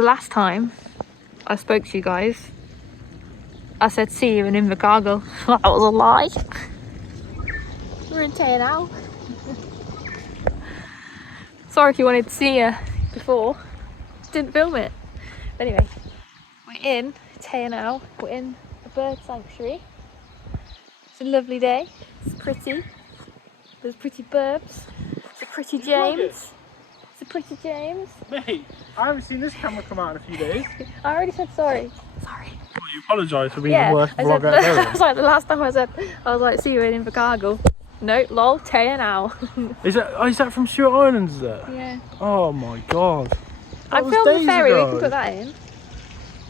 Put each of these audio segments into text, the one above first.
the last time I spoke to you guys, I said see you in Invercargill. That was a lie. We're in Te Anau. Sorry if you wanted to see her before. Didn't film it. Anyway, we're in Te Anau. We're in a bird sanctuary. It's a lovely day. It's pretty. There's pretty birds. It's a pretty James. It's a pretty James. Mate, I haven't seen this camera come out in a few days. I already said sorry. Sorry. Well, you apologise for being the worst vlog out there. I was like, the last time I was like, see you in Invercargill. No, lol, Te Anau. Is that from Stewart Island, is it? Yeah. Oh my god. I filmed the ferry, we can put that in.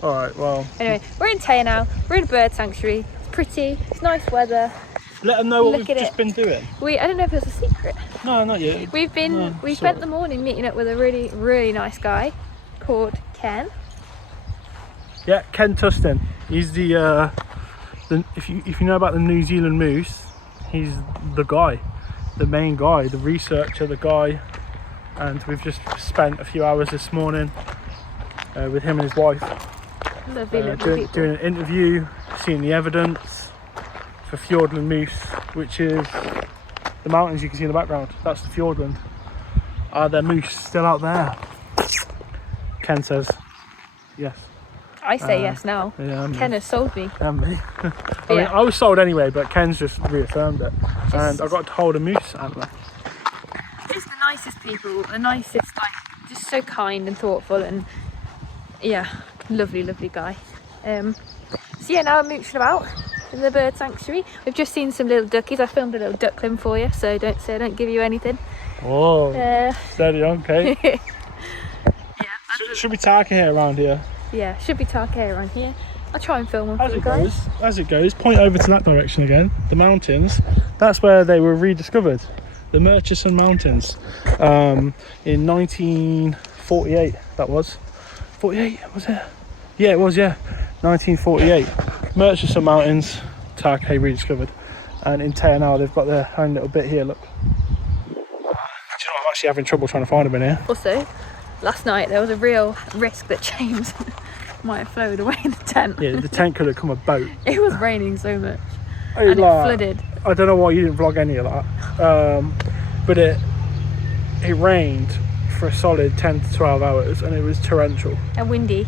Alright, well. Anyway, we're in Te Anau, we're in a bird sanctuary. It's pretty, it's nice weather. Let them know what we've just been doing. I don't know if it's a secret. No, not yet. We spent the morning meeting up with a really, really nice guy called Ken. Yeah, Ken Tustin. He's the if you know about the New Zealand moose, he's the guy, the main guy, the researcher, the guy. And we've just spent a few hours this morning with him and his wife. Lovely, doing an interview, seeing the evidence for Fiordland moose, which is the mountains you can see in the background. That's the Fiordland. Are there moose still out there? Ken says yes. I say yes now. Yeah, Ken has sold me. And me. I mean, I was sold anyway, but Ken's just reaffirmed it. And I got to hold a moose antler. Just the nicest people, the nicest, like, just so kind and thoughtful, and yeah, lovely, lovely guy. So yeah, now I'm mooching about in the bird sanctuary. We've just seen some little duckies. I filmed a little duckling for you, so don't say I don't give you anything. Whoa, steady on, Kate. Yeah, should be tarka here around here. Yeah, should be tarka around here. I'll try and film one for you guys. As it goes, point over to that direction again. The mountains. That's where they were rediscovered. The Murchison Mountains. In 1948, that was. 48, was it? Yeah, it was, yeah. 1948. Murchison Mountains, Tarkay rediscovered. And in Te Anau, they've got their own little bit here, look. Do you know, I'm actually having trouble trying to find them in here. Also, last night there was a real risk that James might have floated away in the tent. Yeah, the tent could have come a boat. It was raining so much. And it flooded. I don't know why you didn't vlog any of that. But it rained for a solid 10 to 12 hours and it was torrential. And windy.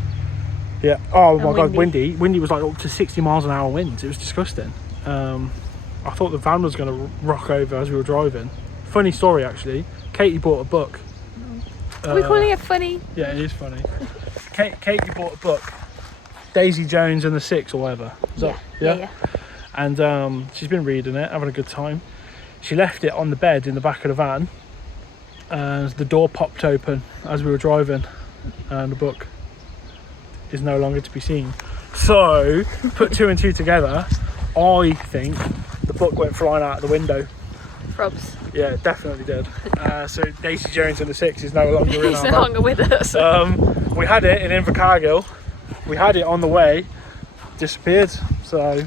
Yeah. Oh my god, windy. Windy was like up to 60 miles an hour winds. It was disgusting. I thought the van was going to rock over as we were driving. Funny story actually. Katie bought a book. Are we calling it funny? Yeah, it is funny. Katie bought a book. Daisy Jones and the Six or whatever. Yeah. And she's been reading it, having a good time. She left it on the bed in the back of the van and the door popped open as we were driving and the book is no longer to be seen. So, put two and two together, I think the book went flying out the window. Probs. Yeah, it definitely did. So Daisy Jones and the Six is no longer in our It's no longer with us. We had it in Invercargill. We had it on the way, disappeared. So,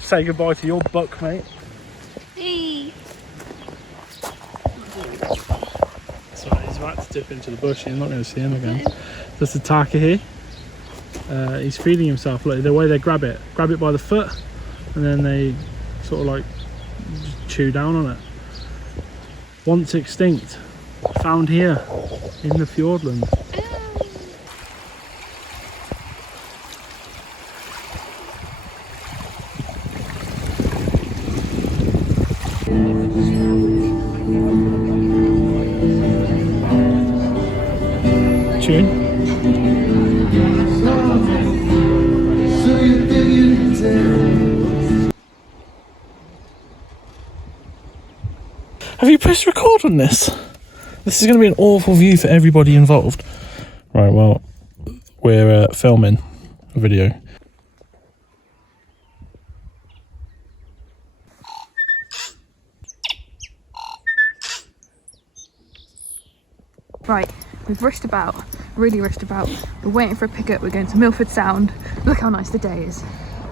say goodbye to your book, mate. Hey. Sorry, he's about to dip into the bush. You're not going to see him again. There's the tarka here. He's feeding himself. Look, the way they grab it by the foot, and then they sort of like chew down on it. Once extinct, found here in the Fiordland. Tune. Have you pressed record on this? This is going to be an awful view for everybody involved. Right, well, we're filming a video. Right, we've rushed about, really rushed about. We're waiting for a pickup. We're going to Milford Sound. Look how nice the day is.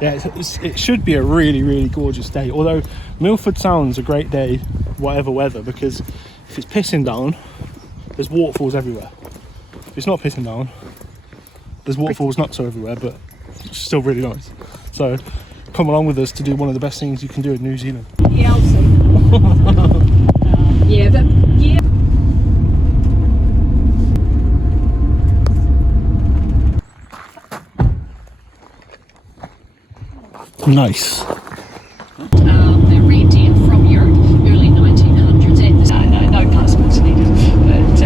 Yeah, it should be a really, really gorgeous day. Although Milford Sound's a great day, whatever weather, because if it's pissing down, there's waterfalls everywhere. If it's not pissing down, There's waterfalls not so everywhere, but it's still really nice. So come along with us to do one of the best things you can do in New Zealand. Yeah, I'll see. Yeah, but yeah. Nice. They reindeer from Europe, early 1900s, and no passports needed. But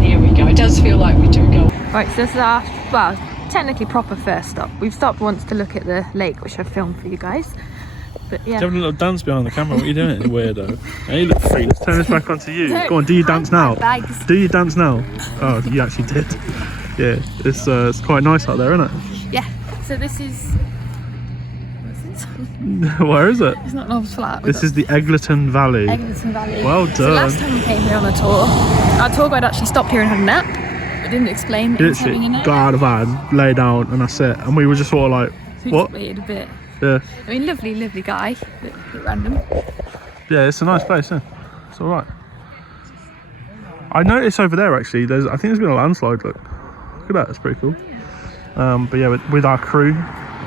there we go. It does feel like we do go. Right, so this is our, well, technically proper first stop. We've stopped once to look at the lake, which I've filmed for you guys. But yeah. You're having a little dance behind the camera. What are you doing, you weirdo? Hey, you look free. Let's turn this back onto you. Go on, do your dance now. Bags. Do your dance now. Oh, you actually did. Yeah, it's quite nice out there, isn't it? Yeah. So this is. What's this? Where is it? It's not Knobs Flat. This is the Eglinton Valley. Eglinton Valley. Well done. So last time we came here on a tour, our tour guide actually stopped here and had a nap, but didn't explain that he was having a nap. Got out of the van, lay down, and that's it. And we were just sort of like, So we what? just waited a bit. Yeah. I mean, lovely guy, but a bit random. Yeah, it's a nice place, isn't it? It's alright. I noticed over there actually, I think there's been a landslide, look. Look at that, it's pretty cool. But yeah, with our crew,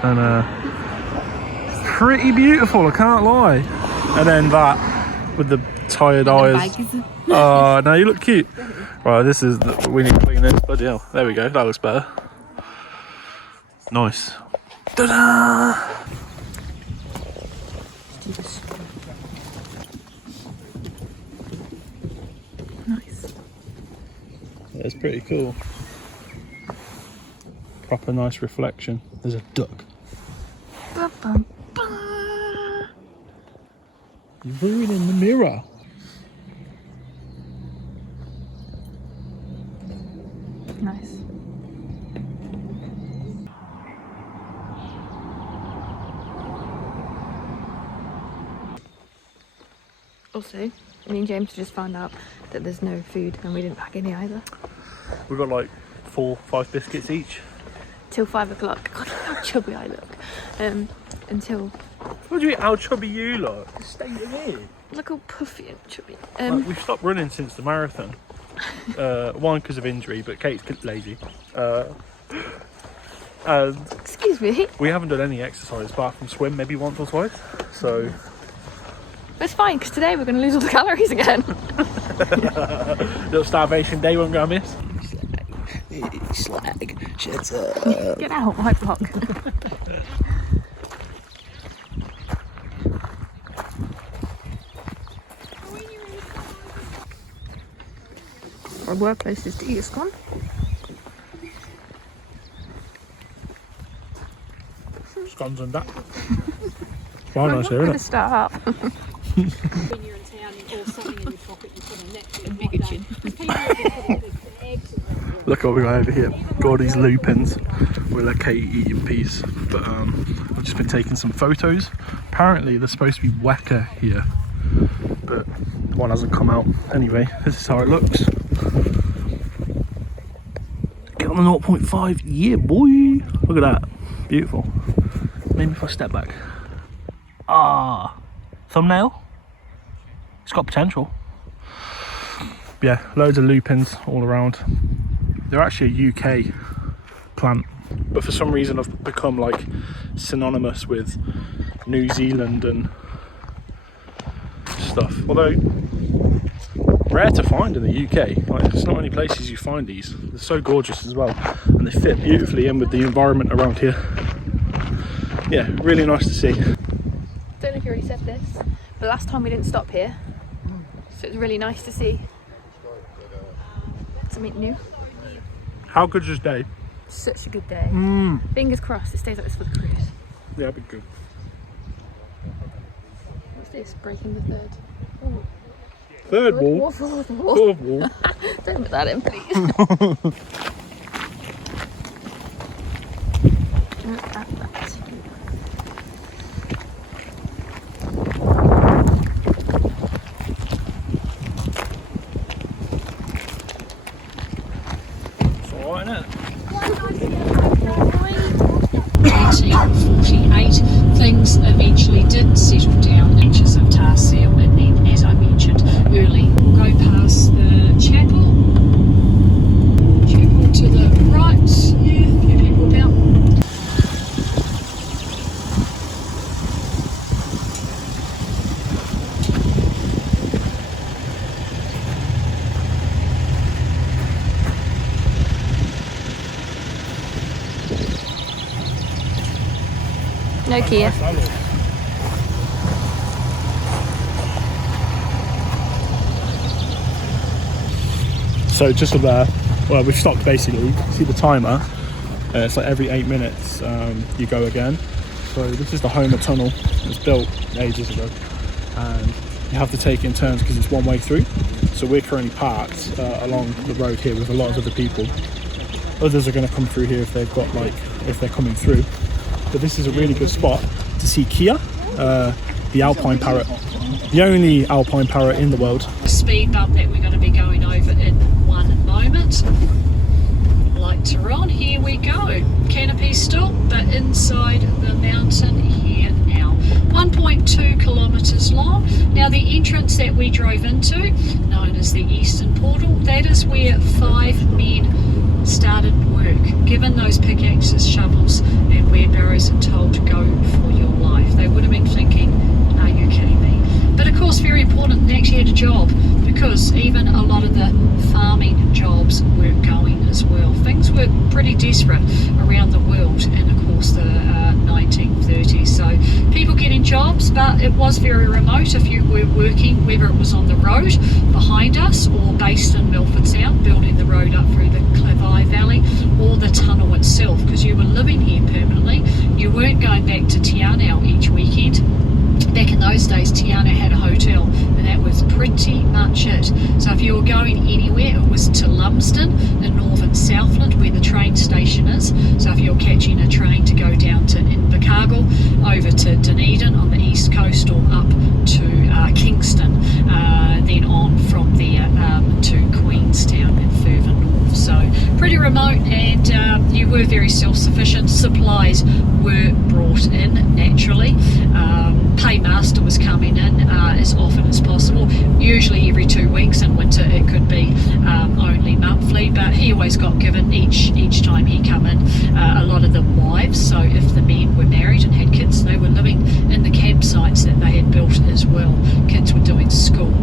and pretty beautiful, I can't lie. And then that, with the tired eyes. Oh, no, you look cute. Right, this is, we need to clean this, bloody hell. There we go, that looks better. Nice. Ta-da! Nice. That's pretty cool. Proper nice reflection. There's a duck. Bum, bum, bum. You're ruining the mirror. Nice. Also, me and James just found out that there's no food and we didn't pack any either. We've got like 4-5 biscuits each. Till 5 o'clock. God, how chubby I look. Until. What do you mean, how chubby you look? Stay with me. Look all puffy and chubby. Like, we've stopped running since the marathon. One because of injury, but Kate's lazy. And Excuse me. we haven't done any exercise apart from swim maybe once or twice. So But it's fine because today we're going to lose all the calories again. little starvation day won't go amiss. Slag, shut up. Get out, white block. Our workplace is to eat, it's gone. Scones and that. Quite nice here, I'm going to isn't start up. When you're in town or something in your pocket, you put a net in. Bigger chin. Look what we got over here. Got all these lupins. We'll let Kate eating peas. But I've just been taking some photos. Apparently they're supposed to be wecker here, but one hasn't come out. Anyway, this is how it looks. Get on the 0.5. Yeah, boy. Look at that. Beautiful. Maybe if I step back. Ah, thumbnail. It's got potential. Yeah, loads of lupins all around. They're actually a UK plant, but for some reason I've become like synonymous with New Zealand and stuff. Although rare to find in the UK. Like, there's not many places you find these. They're so gorgeous as well, and they fit beautifully in with the environment around here. Yeah, really nice to see. Don't know if you already said this, but last time we didn't stop here, so it's really nice to see something new. How good's this day? Such a good day. Fingers crossed it stays like this for the cruise. Yeah, it'd be good. What's this? Breaking the third. Ooh. Third wall. Fourth wall. Fourth wall. Don't put that in, please. It's alright, isn't it? 1848, things eventually did settle down. Inches of tar seal, and then, as I mentioned early, we'll go past the chapel Hi, Kia. So just up there, well, we've stopped basically. See the timer? It's like every 8 minutes you go again. So this is the Homer Tunnel. It was built ages ago, and you have to take it in turns because it's one way through. So we're currently parked along the road here with a lot of other people. Others are going to come through here if they've got if they're coming through. But this is a really good spot to see Kia, the alpine parrot, the only alpine parrot in the world. Speed bump that we're going to be going over in one moment. Lights are on, here we go. Canopy still, but inside the mountain here now. 1.2 kilometres long. Now the entrance that we drove into, known as the Eastern Portal, that is where 5 men started work, given those pickaxes, shovels and wheelbarrows and told to go for your life. They would have been thinking, are you kidding me? But of course, very important, they actually had a job, because even a lot of the farming jobs were going as well. Things were pretty desperate around the world in, of course, the 1930s. So people getting jobs, but it was very remote if you were working, whether it was on the road behind us or based in Milford Sound, building the road up through the Clevi Valley, or the tunnel itself, because you were living here permanently. You weren't going back to Te Anau each weekend. Back in those days, Te Anau had a hotel, and that was pretty much it. So if you were going anywhere, it was to Lumsden in northern Southland, where the train station is. So if you're catching a train to go down to Invercargill, over to Dunedin on the east coast, or up to Kingston, then on from there to Queenstown and further north. So pretty remote, and you were very self-sufficient. Supplies were brought in naturally. Paymaster was coming in as often as possible, usually every 2 weeks. In winter it could be only monthly, but he always got given each time he come in. A lot of the wives, so if the men were married and had kids, they were living in the campsites that they had built as well. Kids were doing school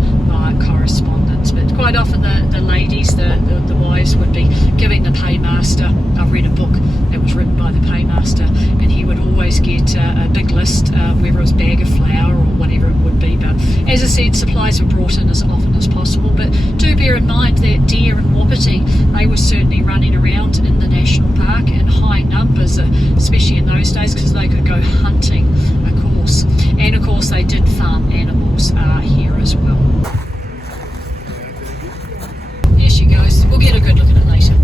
correspondence, but quite often the ladies, the wives, would be giving the paymaster. I've read a book that was written by the paymaster, and he would always get a big list, whether it was a bag of flour or whatever it would be. But as I said, supplies were brought in as often as possible. But do bear in mind that deer and wapiti, they were certainly running around in the national park in high numbers, especially in those days, because they could go hunting, of course. And of course they did farm animals here as well. Here she goes. We'll get a good look at it later.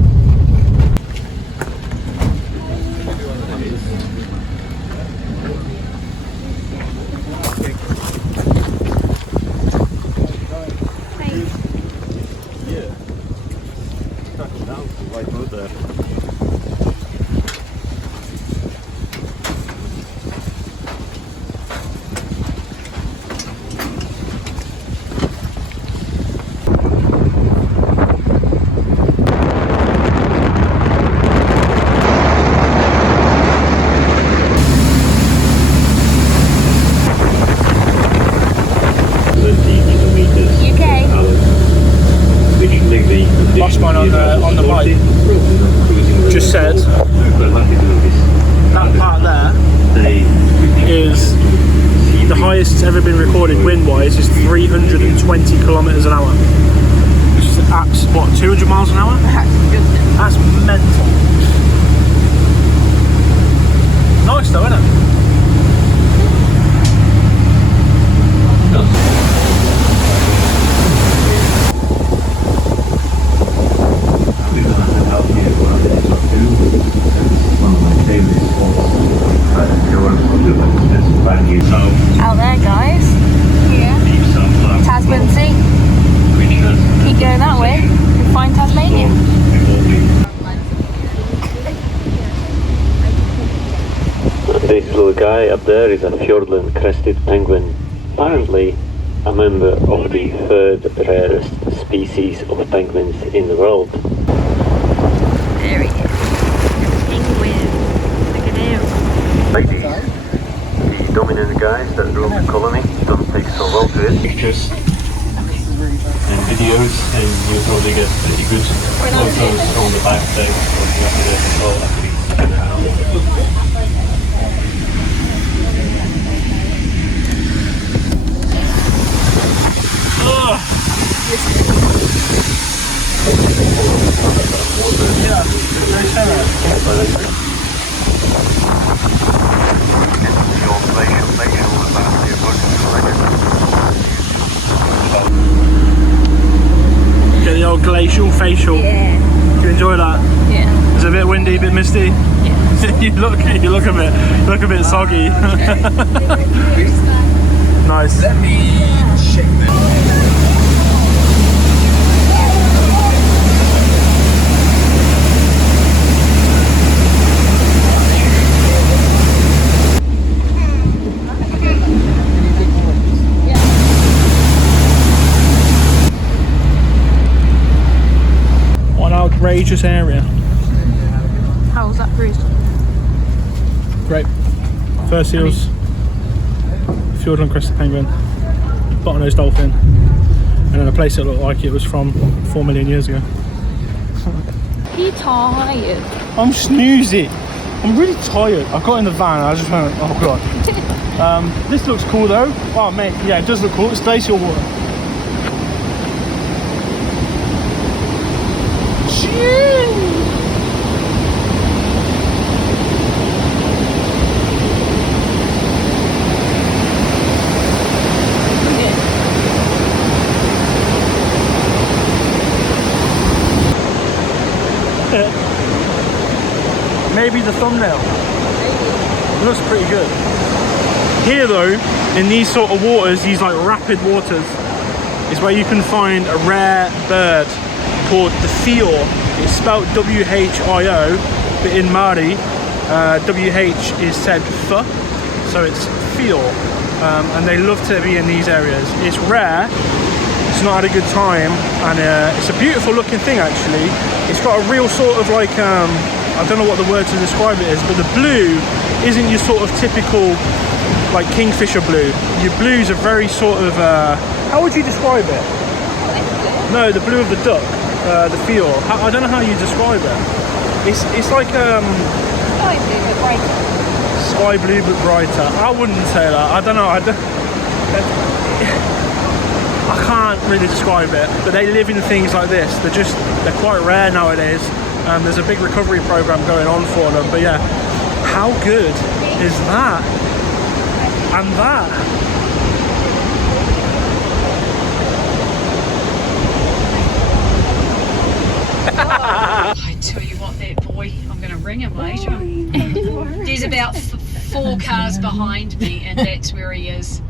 Bossman on the bike just said that part there is the highest it's ever been recorded wind-wise is 320 kilometers an hour, which is at what, 200 miles an hour? That's mental. Nice though, isn't it? Out there, guys. Here. Tasman Sea. Keep going that way. You'll find Tasmania. This little guy up there is a Fjordland crested penguin, apparently a member of the third rarest species of penguins in the world. There he is. Penguin. Look at him. Ladies, the dominant guys that rule the colony don't take so well to it. Pictures and videos, and you probably get pretty good photos on the back there of the well, actually. Facial. Yeah. Do you enjoy that? Yeah. Is it a bit windy, a bit misty? Yeah. you look a bit soggy. Nice. Let me check this. What an outrageous area. How was that cruise? Great. First seals, fjord on crested penguin, bottlenose dolphin, and then a place that looked like it was from 4 million years ago. He tired. I'm snoozy. I'm really tired. I got in the van and I just went, oh god. This looks cool though. Oh mate, yeah, it does look cool. It's glacial water. Maybe the thumbnail. It looks pretty good. Here though, in these sort of waters, these like rapid waters, is where you can find a rare bird called the Fio. It's spelled W-H-I-O, but in Māori, W-H is said F, so it's Fio. And they love to be in these areas. It's rare, it's not had a good time, and it's a beautiful looking thing actually. It's got a real sort of like, I don't know what the word to describe it is, but the blue isn't your sort of typical like kingfisher blue. Your blues are very sort of, how would you describe it? No, the blue of the duck, the Fio. I don't know how you describe it. It's like Sky blue, but brighter. Sky blue but brighter. I wouldn't say that. I don't know. I can't really describe it, but they live in things like this. They're quite rare nowadays. There's a big recovery program going on for them, but yeah, how good is that? And that. I tell you what, that boy, I'm going to ring him later. There's about 4 cars behind me, and that's where he is.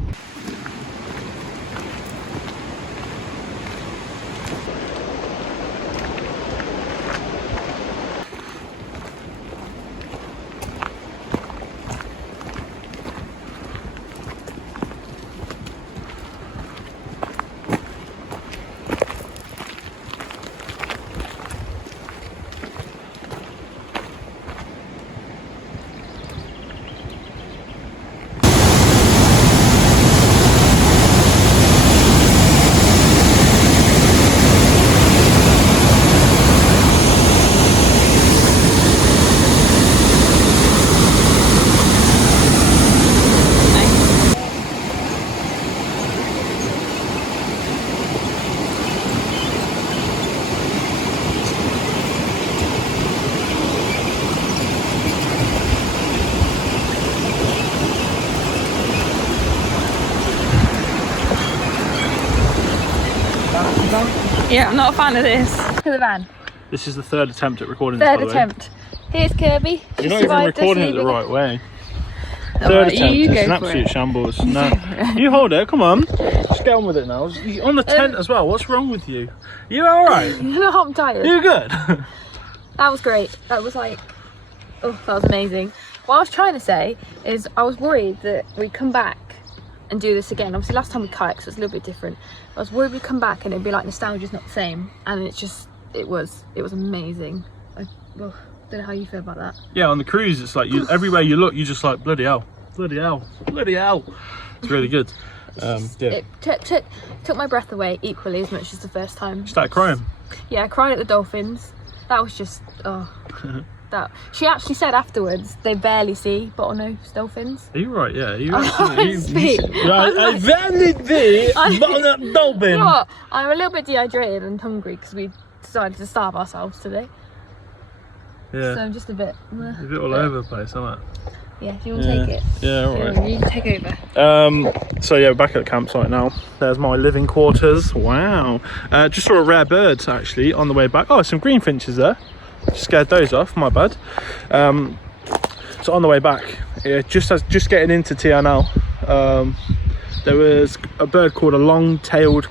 Yeah, I'm not a fan of this. To the van. This is the third attempt at recording this, Third by the way. attempt. Here's Kirby. You're not even recording it the right way. Third Alright, attempt, you it's go an for absolute it. shambles. No, you hold it, come on. Just get on with it now. You're on the tent as well, what's wrong with you? You alright? No, I'm tired. You're good? That was great. That was like, oh, that was amazing. What I was trying to say is I was worried that we'd come back and do this again. Obviously last time we kayaked, so it's a little bit different. I was worried we'd come back and it'd be like nostalgia's not the same, and it was amazing. I don't know how you feel about that. Yeah, on the cruise it's like, everywhere you look you're just like, bloody hell, bloody hell, bloody hell. It's really good. Yeah. It took my breath away equally as much as the first time. Started crying. Yeah, crying at the dolphins. That was just, oh. That she actually said afterwards they barely see bottlenose dolphins. Are you right? Yeah. Are you I can't speak. I barely see dolphin. You know what? I'm a little bit dehydrated and hungry because we decided to starve ourselves today. Yeah. So I'm just a bit. A bit all over the place, isn't it? Yeah, do you want to take it? Yeah, alright. You take over. So yeah, we're back at the campsite now. There's my living quarters. Wow. Just saw a rare bird actually on the way back. Oh, some greenfinches there. Scared those off, my bad. So on the way back, just getting into Te Anau, there was a bird called a long-tailed,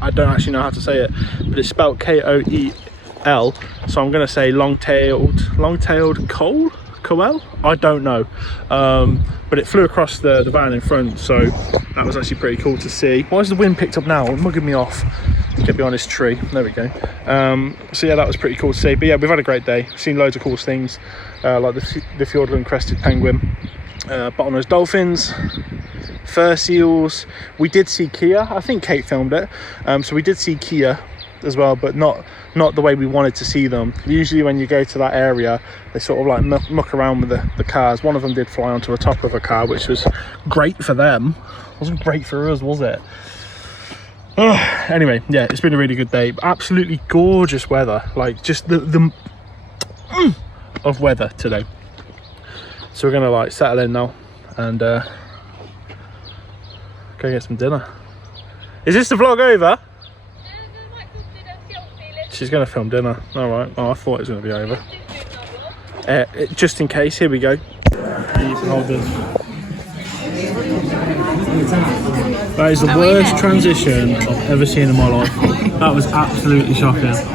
I don't actually know how to say it, but it's spelled K-O-E-L, so I'm going to say long-tailed coel? I don't know, but it flew across the van in front, so that was actually pretty cool to see. Why has the wind picked up now? It's mugging me off. Get behind this tree. There we go. So yeah, that was pretty cool to see. But yeah, we've had a great day. We've seen loads of cool things, like the Fjordland crested penguin, bottlenose dolphins, fur seals. We did see Kia. I think Kate filmed it. So we did see Kia as well, but not the way we wanted to see them. Usually when you go to that area, they sort of like muck around with the cars. One of them did fly onto the top of a car, which was great for them. It wasn't great for us, was it? Anyway, yeah, it's been a really good day. Absolutely gorgeous weather, like just the of weather today. So we're gonna like settle in now and go get some dinner. Is this the vlog over? She's gonna film dinner. All right. Oh, I thought it was gonna be over. Just in case, here we go. You can hold this. That is the worst transition I've ever seen in my life. That was absolutely shocking.